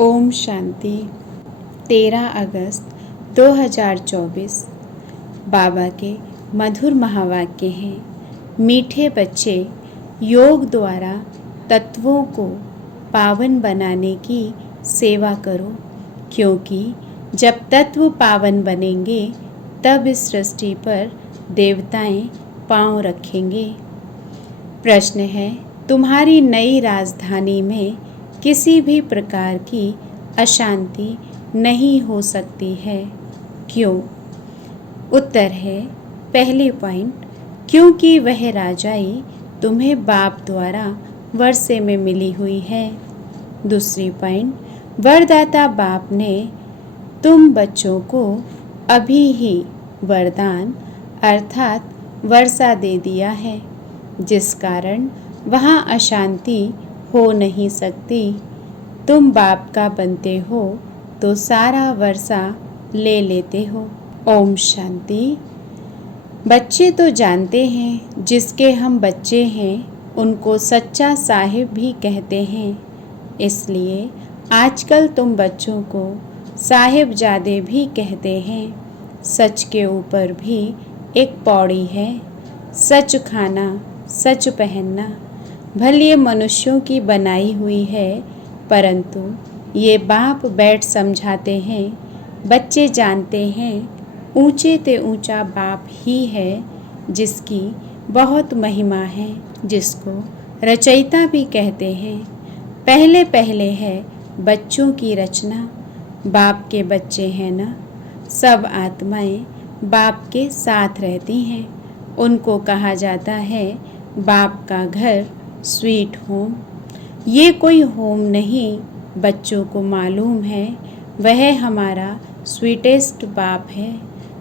ओम शांति। 13 अगस्त 2024। बाबा के मधुर महावाक्य हैं। मीठे बच्चे, योग द्वारा तत्वों को पावन बनाने की सेवा करो, क्योंकि जब तत्व पावन बनेंगे तब इस सृष्टि पर देवताएं पांव रखेंगे। प्रश्न है, तुम्हारी नई राजधानी में किसी भी प्रकार की अशांति नहीं हो सकती है, क्यों? उत्तर है, पहले पॉइंट, क्योंकि वह राजाई तुम्हें बाप द्वारा वर्षे में मिली हुई है। दूसरी पॉइंट, वरदाता बाप ने तुम बच्चों को अभी ही वरदान अर्थात वर्षा दे दिया है, जिस कारण वहाँ अशांति हो नहीं सकती। तुम बाप का बनते हो तो सारा वर्षा ले लेते हो। ओम शांति। बच्चे तो जानते हैं, जिसके हम बच्चे हैं उनको सच्चा साहिब भी कहते हैं, इसलिए आजकल तुम बच्चों को साहिबजादे भी कहते हैं। सच के ऊपर भी एक पौड़ी है, सच खाना सच पहनना। भले ये मनुष्यों की बनाई हुई है, परंतु ये बाप बैठ समझाते हैं। बच्चे जानते हैं ऊंचे ते ऊंचा बाप ही है, जिसकी बहुत महिमा है, जिसको रचयिता भी कहते हैं। पहले पहले है बच्चों की रचना। बाप के बच्चे हैं ना, सब आत्माएं बाप के साथ रहती हैं। उनको कहा जाता है बाप का घर, स्वीट होम। ये कोई होम नहीं, बच्चों को मालूम है वह हमारा स्वीटेस्ट बाप है।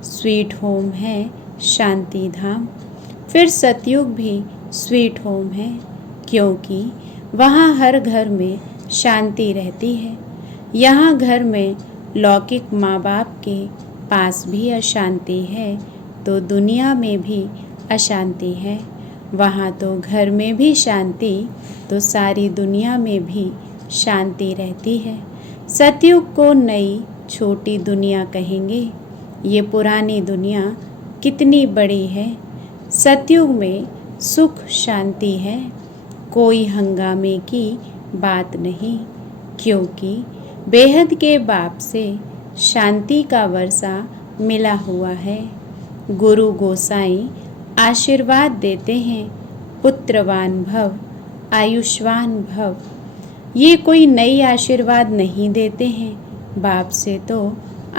स्वीट होम है शांति धाम। फिर सतयुग भी स्वीट होम है, क्योंकि वहाँ हर घर में शांति रहती है। यहाँ घर में लौकिक माँ बाप के पास भी अशांति है तो दुनिया में भी अशांति है। वहाँ तो घर में भी शांति तो सारी दुनिया में भी शांति रहती है। सतयुग को नई छोटी दुनिया कहेंगे। ये पुरानी दुनिया कितनी बड़ी है। सतयुग में सुख शांति है, कोई हंगामे की बात नहीं, क्योंकि बेहद के बाप से शांति का वर्षा मिला हुआ है। गुरु गोसाई आशीर्वाद देते हैं, पुत्रवान भव, आयुष्मान भव। ये कोई नई आशीर्वाद नहीं देते हैं, बाप से तो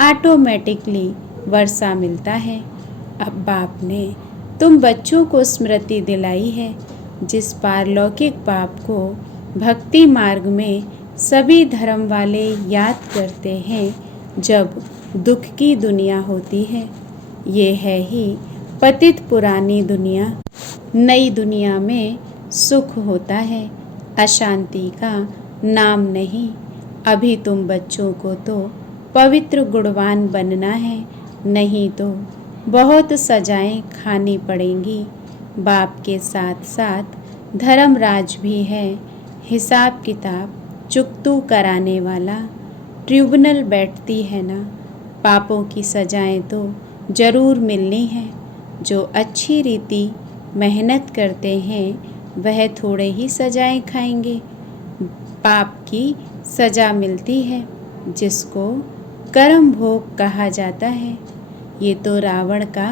ऑटोमेटिकली वर्षा मिलता है। अब बाप ने तुम बच्चों को स्मृति दिलाई है, जिस पारलौकिक बाप को भक्ति मार्ग में सभी धर्म वाले याद करते हैं जब दुख की दुनिया होती है। ये है ही पतित पुरानी दुनिया। नई दुनिया में सुख होता है, अशांति का नाम नहीं। अभी तुम बच्चों को तो पवित्र गुणवान बनना है, नहीं तो बहुत सजाएं खानी पड़ेंगी। बाप के साथ साथ धर्मराज भी है, हिसाब किताब चुकतू कराने वाला। ट्रिब्यूनल बैठती है ना, पापों की सजाएं तो जरूर मिलनी है। जो अच्छी रीति मेहनत करते हैं वह थोड़े ही सजाएं खाएंगे। पाप की सजा मिलती है, जिसको कर्म भोग कहा जाता है। ये तो रावण का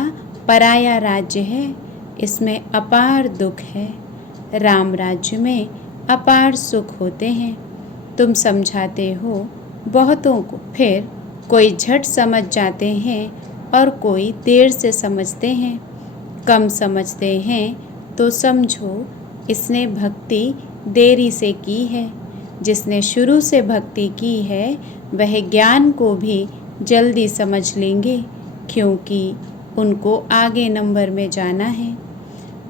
पराया राज्य है, इसमें अपार दुख है। राम राज्य में अपार सुख होते हैं। तुम समझाते हो बहुतों को, फिर कोई झट समझ जाते हैं और कोई देर से समझते हैं। कम समझते हैं तो समझो इसने भक्ति देरी से की है। जिसने शुरू से भक्ति की है वह ज्ञान को भी जल्दी समझ लेंगे, क्योंकि उनको आगे नंबर में जाना है।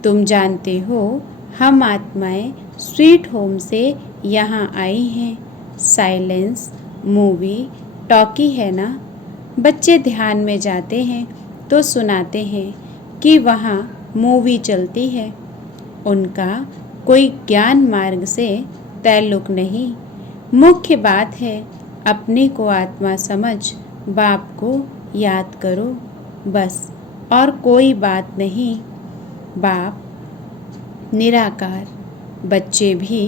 तुम जानते हो हम आत्माएं स्वीट होम से यहाँ आई हैं। साइलेंस मूवी टॉकी है ना, बच्चे ध्यान में जाते हैं तो सुनाते हैं कि वहाँ मूवी चलती है। उनका कोई ज्ञान मार्ग से ताल्लुक नहीं। मुख्य बात है अपने को आत्मा समझ बाप को याद करो, बस और कोई बात नहीं। बाप निराकार, बच्चे भी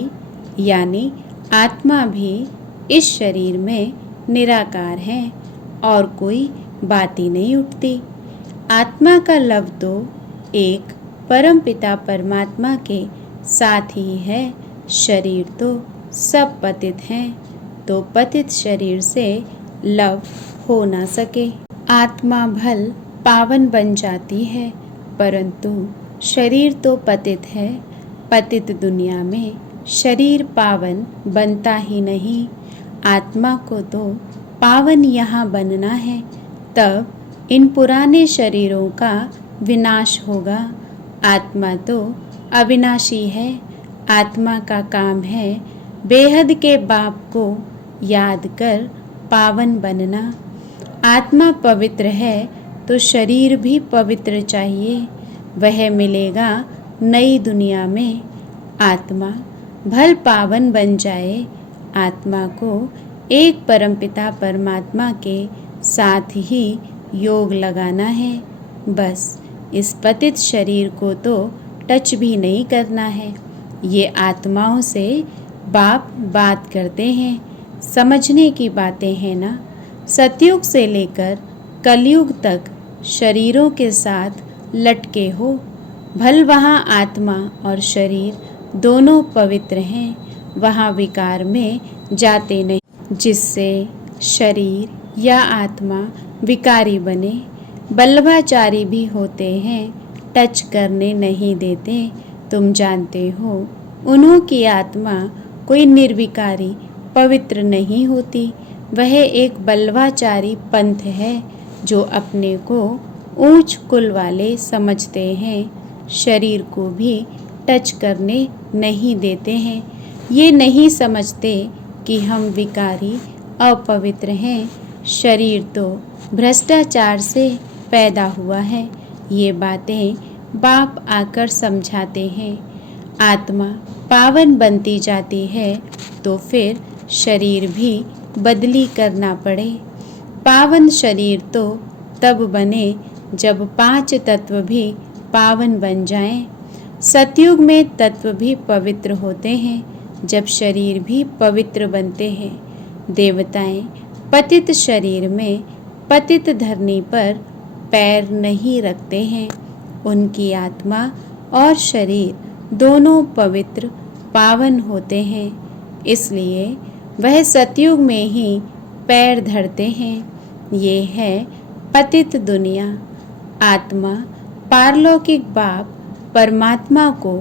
यानी आत्मा भी इस शरीर में निराकार हैं और कोई बात ही नहीं उठती। आत्मा का लव तो एक परमपिता परमात्मा के साथ ही है। शरीर तो सब पतित हैं, तो पतित शरीर से लव हो ना सके। आत्मा भल पावन बन जाती है, परंतु शरीर तो पतित है। पतित दुनिया में शरीर पावन बनता ही नहीं। आत्मा को तो पावन यहाँ बनना है, तब इन पुराने शरीरों का विनाश होगा। आत्मा तो अविनाशी है। आत्मा का काम है बेहद के बाप को याद कर पावन बनना। आत्मा पवित्र है तो शरीर भी पवित्र चाहिए, वह मिलेगा नई दुनिया में। आत्मा भल पावन बन जाए। आत्मा को एक परमपिता परमात्मा के साथ ही योग लगाना है। बस इस पतित शरीर को तो टच भी नहीं करना है। ये आत्माओं से बाप बात करते हैं, समझने की बातें हैं ना। सतयुग से लेकर कलयुग तक शरीरों के साथ लटके हो। भल वहाँ आत्मा और शरीर दोनों पवित्र हैं, वहाँ विकार में जाते नहीं, जिससे शरीर या आत्मा विकारी बने। बल्लभाचारी भी होते हैं, टच करने नहीं देते। तुम जानते हो उन्हों की आत्मा कोई निर्विकारी पवित्र नहीं होती। वह एक बल्लभाचारी पंथ है जो अपने को ऊंच कुल वाले समझते हैं, शरीर को भी टच करने नहीं देते हैं। ये नहीं समझते कि हम विकारी अपवित्र हैं। शरीर तो भ्रष्टाचार से पैदा हुआ है। ये बातें बाप आकर समझाते हैं। आत्मा पावन बनती जाती है तो फिर शरीर भी बदली करना पड़े। पावन शरीर तो तब बने जब 5 तत्व भी पावन बन जाएं। सतयुग में तत्व भी पवित्र होते हैं, जब शरीर भी पवित्र बनते हैं। देवताएं पतित शरीर में पतित धरनी पर पैर नहीं रखते हैं। उनकी आत्मा और शरीर दोनों पवित्र पावन होते हैं, इसलिए वह सतयुग में ही पैर धरते हैं। ये है पतित दुनिया। आत्मा पारलौकिक बाप परमात्मा को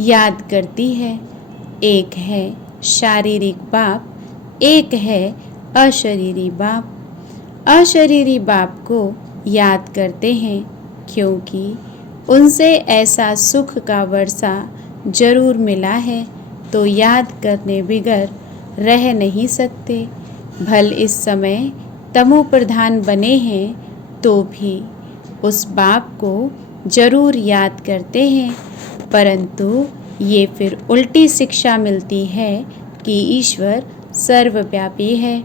याद करती है। एक है शारीरिक बाप, एक है अशरीरी बाप। अशरीरी बाप को याद करते हैं क्योंकि उनसे ऐसा सुख का वर्षा जरूर मिला है, तो याद करने बिगर रह नहीं सकते। भल इस समय तमो प्रधान बने हैं तो भी उस बाप को जरूर याद करते हैं, परंतु ये फिर उल्टी शिक्षा मिलती है कि ईश्वर सर्वव्यापी है।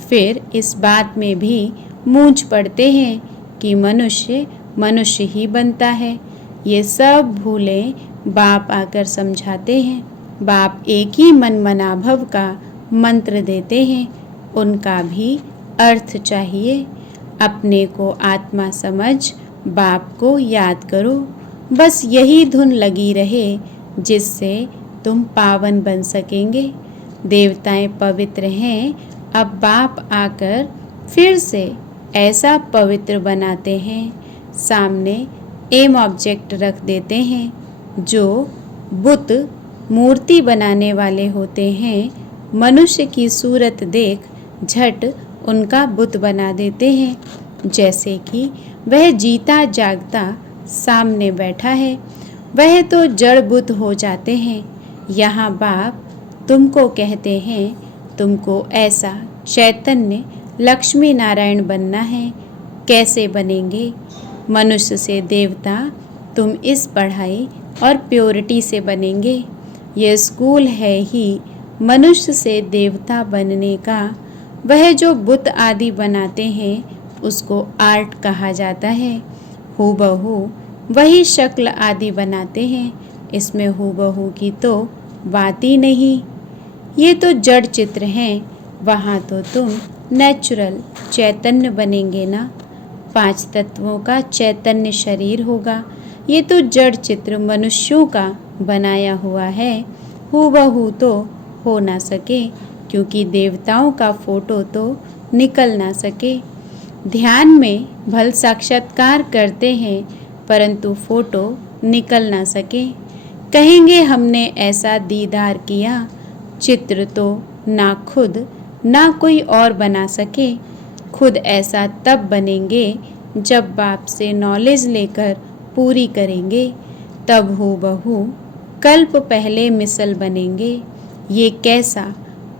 फिर इस बात में भी मूंझ पड़ते हैं कि मनुष्य मनुष्य ही बनता है। ये सब भूलें बाप आकर समझाते हैं। बाप एक ही मन मनाभव का मंत्र देते हैं, उनका भी अर्थ चाहिए। अपने को आत्मा समझ बाप को याद करो, बस यही धुन लगी रहे जिससे तुम पावन बन सकेंगे। देवताएं पवित्र हैं, अब बाप आकर फिर से ऐसा पवित्र बनाते हैं। सामने एम ऑब्जेक्ट रख देते हैं। जो बुत मूर्ति बनाने वाले होते हैं, मनुष्य की सूरत देख झट उनका बुत बना देते हैं, जैसे कि वह जीता जागता सामने बैठा है। वह तो जड़ बुत हो जाते हैं। यहाँ बाप तुमको कहते हैं, तुमको ऐसा चैतन्य लक्ष्मी नारायण बनना है। कैसे बनेंगे? मनुष्य से देवता तुम इस पढ़ाई और प्योरिटी से बनेंगे। यह स्कूल है ही मनुष्य से देवता बनने का। वह जो बुत आदि बनाते हैं उसको आर्ट कहा जाता है। हूबहू वही शक्ल आदि बनाते हैं, इसमें हूबहू की तो बात ही नहीं। ये तो जड़ चित्र हैं, वहाँ तो तुम नेचुरल चैतन्य बनेंगे ना। 5 तत्वों का चैतन्य शरीर होगा। ये तो जड़ चित्र मनुष्यों का बनाया हुआ है, हूबहू तो हो ना सके, क्योंकि देवताओं का फोटो तो निकल ना सके। ध्यान में भल साक्षात्कार करते हैं, परंतु फोटो निकल ना सके। कहेंगे हमने ऐसा दीदार किया, चित्र तो ना खुद ना कोई और बना सके। खुद ऐसा तब बनेंगे जब बाप से नॉलेज लेकर पूरी करेंगे, तब हूबहू कल्प पहले मिसल बनेंगे। ये कैसा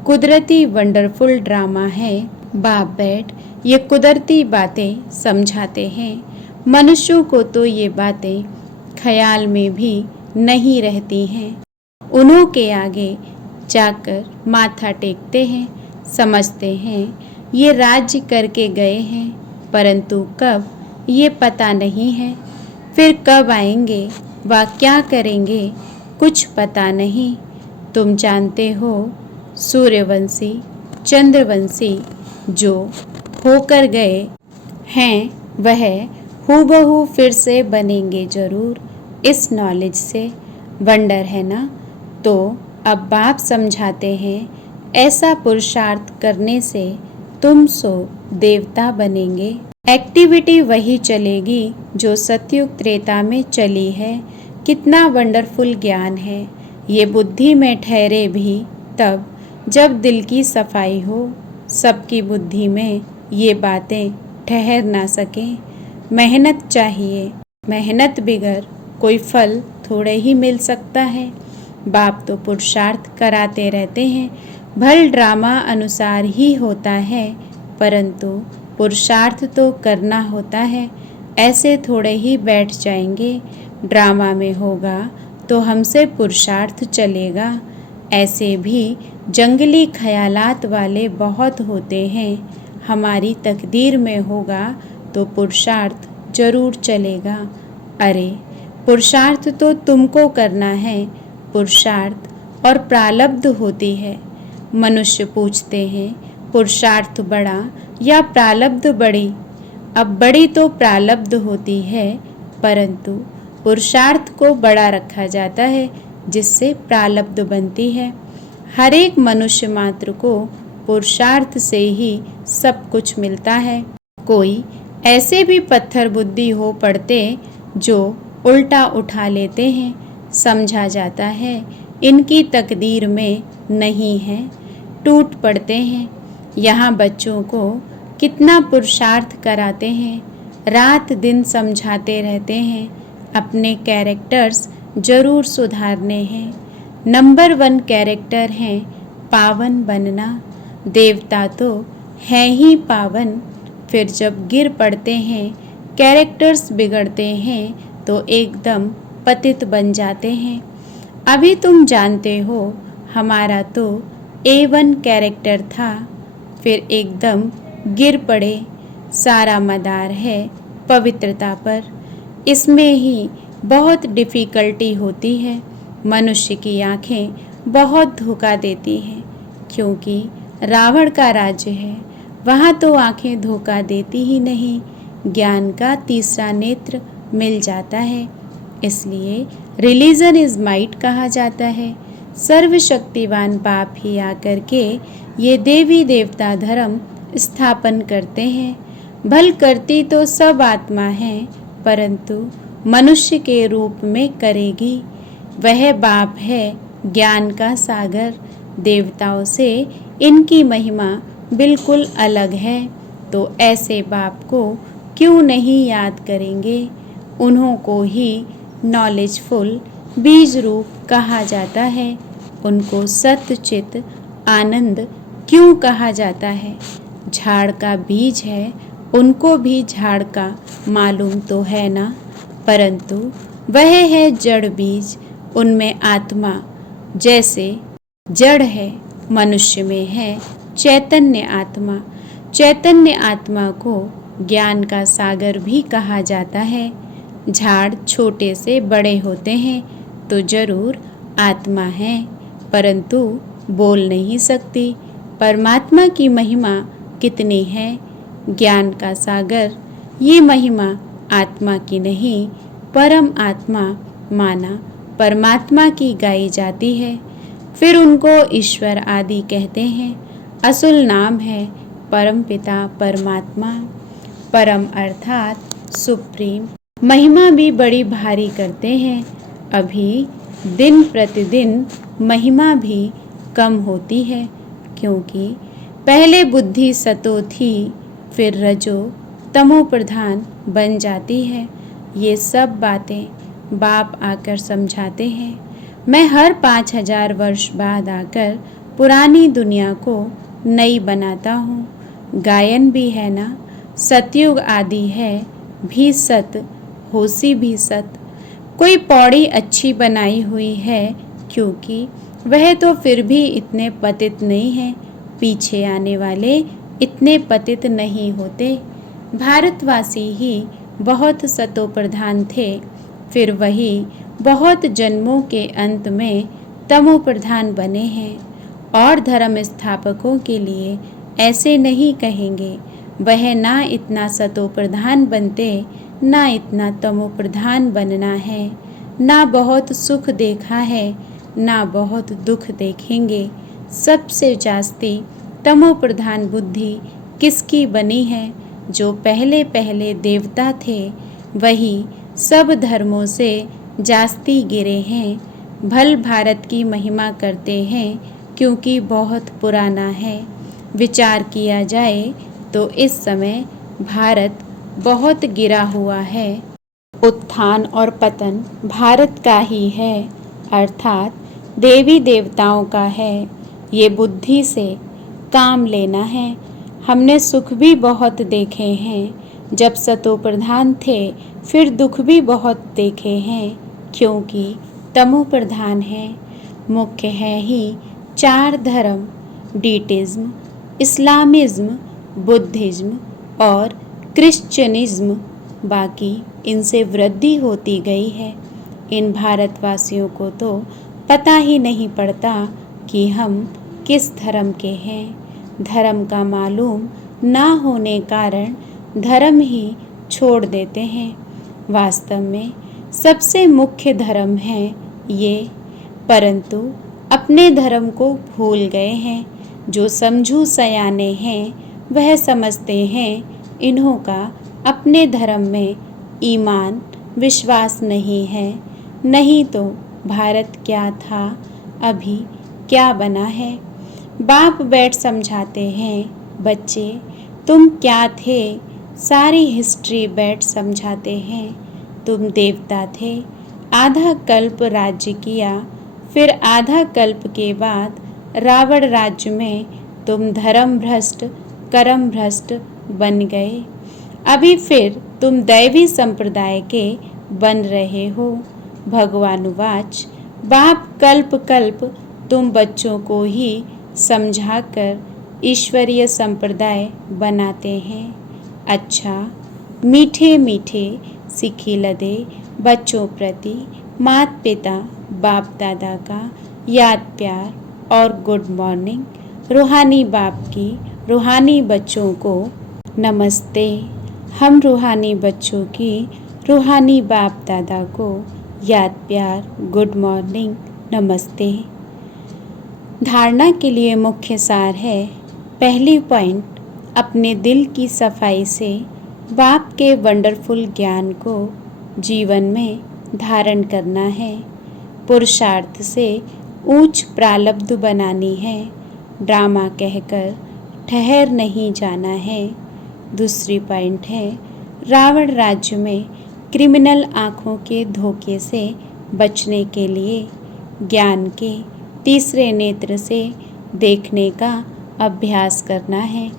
कुदरती वंडरफुल ड्रामा है। बाप बैठ ये कुदरती बातें समझाते हैं। मनुष्यों को तो ये बातें ख्याल में भी नहीं रहती हैं। उन्हों के आगे जाकर माथा टेकते हैं, समझते हैं ये राज्य करके गए हैं, परंतु कब ये पता नहीं है। फिर कब आएंगे व क्या करेंगे कुछ पता नहीं। तुम जानते हो सूर्यवंशी चंद्रवंशी जो होकर गए हैं वह हूबहू फिर से बनेंगे जरूर। इस नॉलेज से वंडर है ना। तो अब बाप समझाते हैं ऐसा पुरुषार्थ करने से तुम सो देवता बनेंगे। एक्टिविटी वही चलेगी जो सतयुग त्रेता में चली है। कितना वंडरफुल ज्ञान है। ये बुद्धि में ठहरे भी तब जब दिल की सफाई हो। सबकी बुद्धि में ये बातें ठहर ना सकें। मेहनत चाहिए, मेहनत बिगर कोई फल थोड़े ही मिल सकता है। बाप तो पुरुषार्थ कराते रहते हैं, भल ड्रामा अनुसार ही होता है, परंतु पुरुषार्थ तो करना होता है। ऐसे थोड़े ही बैठ जाएंगे, ड्रामा में होगा तो हमसे पुरुषार्थ चलेगा। ऐसे भी जंगली ख्यालात वाले बहुत होते हैं। हमारी तकदीर में होगा तो पुरुषार्थ जरूर चलेगा। अरे पुरुषार्थ तो तुमको करना है। पुरुषार्थ और प्रारब्ध होती है। मनुष्य पूछते हैं पुरुषार्थ बड़ा या प्रारब्ध बड़ी। अब बड़ी तो प्रारब्ध होती है, परंतु पुरुषार्थ को बड़ा रखा जाता है जिससे प्रारब्ध बनती है। हर एक मनुष्य मात्र को पुरुषार्थ से ही सब कुछ मिलता है। कोई ऐसे भी पत्थर बुद्धि हो पड़ते जो उल्टा उठा लेते हैं, समझा जाता है इनकी तकदीर में नहीं है, टूट पड़ते हैं। यहाँ बच्चों को कितना पुरुषार्थ कराते हैं, रात दिन समझाते रहते हैं। अपने कैरेक्टर्स जरूर सुधारने हैं। नंबर 1 कैरेक्टर है पावन बनना। देवता तो हैं ही पावन, फिर जब गिर पड़ते हैं, कैरेक्टर्स बिगड़ते हैं तो एकदम पतित बन जाते हैं। अभी तुम जानते हो हमारा तो A1 कैरेक्टर था, फिर एकदम गिर पड़े। सारा मदार है पवित्रता पर। इसमें ही बहुत डिफ़िकल्टी होती है। मनुष्य की आँखें बहुत धोखा देती हैं, क्योंकि रावण का राज्य है, वहाँ तो आँखें धोखा देती ही नहीं। ज्ञान का तीसरा नेत्र मिल जाता है। इसलिए रिलीजन इज़ माइट कहा जाता है। सर्वशक्तिवान बाप ही आकर के ये देवी देवता धर्म स्थापन करते हैं। भल करती तो सब आत्मा है, परंतु मनुष्य के रूप में करेगी। वह बाप है ज्ञान का सागर। देवताओं से इनकी महिमा बिल्कुल अलग है। तो ऐसे बाप को क्यों नहीं याद करेंगे। उन्हों को ही नॉलेजफुल बीज रूप कहा जाता है। उनको सत्य चित आनंद क्यों कहा जाता है। झाड़ का बीज है, उनको भी झाड़ का मालूम तो है ना, परंतु वह है जड़ बीज। उनमें आत्मा जैसे जड़ है, मनुष्य में है चैतन्य आत्मा। चैतन्य आत्मा को ज्ञान का सागर भी कहा जाता है। झाड़ छोटे से बड़े होते हैं तो जरूर आत्मा है, परंतु बोल नहीं सकती। परमात्मा की महिमा कितनी है। ज्ञान का सागर, ये महिमा आत्मा की नहीं, परम आत्मा माना परमात्मा की गाई जाती है। फिर उनको ईश्वर आदि कहते हैं। असुल नाम है परम पिता परमात्मा। परम अर्थात सुप्रीम। महिमा भी बड़ी भारी करते हैं। अभी दिन प्रतिदिन महिमा भी कम होती है, क्योंकि पहले बुद्धि सतो थी, फिर रजो तमो प्रधान बन जाती है। ये सब बातें बाप आकर समझाते हैं। मैं हर 5000 वर्ष बाद आकर पुरानी दुनिया को नई बनाता हूँ। गायन भी है ना, सतयुग आदि है भी सत, होशी भी सत। कोई पौड़ी अच्छी बनाई हुई है, क्योंकि वह तो फिर भी इतने पतित नहीं है। पीछे आने वाले इतने पतित नहीं होते। भारतवासी ही बहुत सतो प्रधान थे, फिर वही बहुत जन्मों के अंत में तमो प्रधान बने हैं। और धर्म स्थापकों के लिए ऐसे नहीं कहेंगे। वह ना इतना सतो प्रधान बनते, ना इतना तमो प्रधान बनना है। ना बहुत सुख देखा है, ना बहुत दुख देखेंगे। सबसे जास्ती तमो प्रधान बुद्धि किसकी बनी है? जो पहले पहले देवता थे, वही सब धर्मों से जास्ती गिरे हैं। भल भारत की महिमा करते हैं, क्योंकि बहुत पुराना है। विचार किया जाए तो इस समय भारत बहुत गिरा हुआ है। उत्थान और पतन भारत का ही है, अर्थात देवी देवताओं का है। ये बुद्धि से काम लेना है। हमने सुख भी बहुत देखे हैं। जब सतो प्रधान थे, फिर दुख भी बहुत देखे हैं, क्योंकि तमो प्रधान है। मुख्य है ही 4 धर्म, डीटिज्म, इस्लामिज्म, बुद्धिज्म और क्रिश्चियनिज्म। बाकी इनसे वृद्धि होती गई है। इन भारतवासियों को तो पता ही नहीं पड़ता कि हम किस धर्म के हैं। धर्म का मालूम ना होने कारण धर्म ही छोड़ देते हैं। वास्तव में सबसे मुख्य धर्म है ये, परंतु अपने धर्म को भूल गए हैं। जो समझू सयाने हैं, वह समझते हैं इन्हों का अपने धर्म में ईमान विश्वास नहीं है। नहीं तो भारत क्या था, अभी क्या बना है। बाप बैठ समझाते हैं, बच्चे तुम क्या थे। सारी हिस्ट्री बैठ समझाते हैं। तुम देवता थे, आधा कल्प राज्य किया, फिर आधा कल्प के बाद रावण राज्य में तुम धर्म भ्रष्ट कर्म भ्रष्ट बन गए। अभी फिर तुम दैवी संप्रदाय के बन रहे हो। भगवानुवाच, बाप कल्प कल्प तुम बच्चों को ही समझाकर ईश्वरीय संप्रदाय बनाते हैं। अच्छा, मीठे मीठे सिखी लदे बच्चों प्रति माता पिता बाप दादा का याद प्यार और गुड मॉर्निंग। रूहानी बाप की रूहानी बच्चों को नमस्ते। हम रूहानी बच्चों की रूहानी बाप दादा को याद प्यार गुड मॉर्निंग नमस्ते। धारणा के लिए मुख्य सार है। पहली पॉइंट, अपने दिल की सफाई से बाप के वंडरफुल ज्ञान को जीवन में धारण करना है। पुरुषार्थ से ऊंच प्रालब्ध बनानी है। ड्रामा कहकर ठहर नहीं जाना है। दूसरी पॉइंट है, रावण राज्य में क्रिमिनल आँखों के धोखे से बचने के लिए ज्ञान के तीसरे नेत्र से देखने का अभ्यास करना है।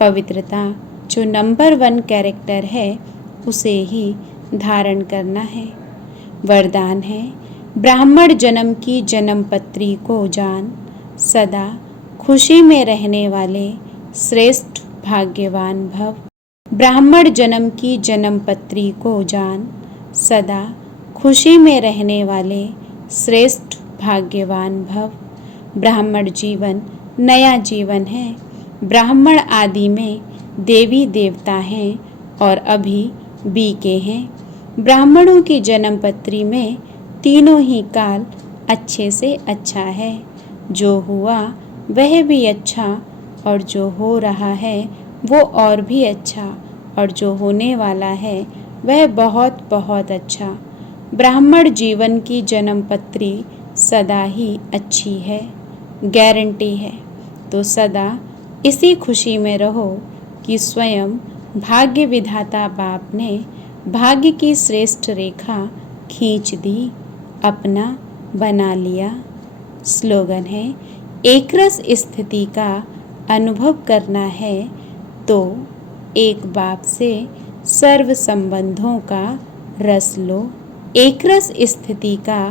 पवित्रता जो नंबर 1 कैरेक्टर है, उसे ही धारण करना है। वरदान है, ब्राह्मण जन्म की जन्म पत्री को जान, सदा खुशी में रहने वाले श्रेष्ठ भाग्यवान भव। ब्राह्मण जन्म की जन्म पत्री को जान, सदा खुशी में रहने वाले श्रेष्ठ भाग्यवान भव। ब्राह्मण जीवन नया जीवन है। ब्राह्मण आदि में देवी देवता हैं और अभी बीके हैं। ब्राह्मणों की जन्म पत्री में तीनों ही काल अच्छे से अच्छा है। जो हुआ वह भी अच्छा, और जो हो रहा है वो और भी अच्छा, और जो होने वाला है वह बहुत बहुत अच्छा। ब्राह्मण जीवन की जन्म पत्री सदा ही अच्छी है, गारंटी है। तो सदा इसी खुशी में रहो कि स्वयं भाग्य विधाता बाप ने भाग्य की श्रेष्ठ रेखा खींच दी, अपना बना लिया। स्लोगन है, एकरस स्थिति का अनुभव करना है तो एक बाप से सर्व संबंधों का रस लो। एकरस स्थिति का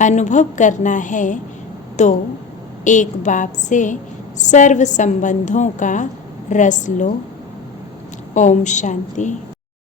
अनुभव करना है तो एक बाप से सर्व संबंधों का रस लो। ओम शांति।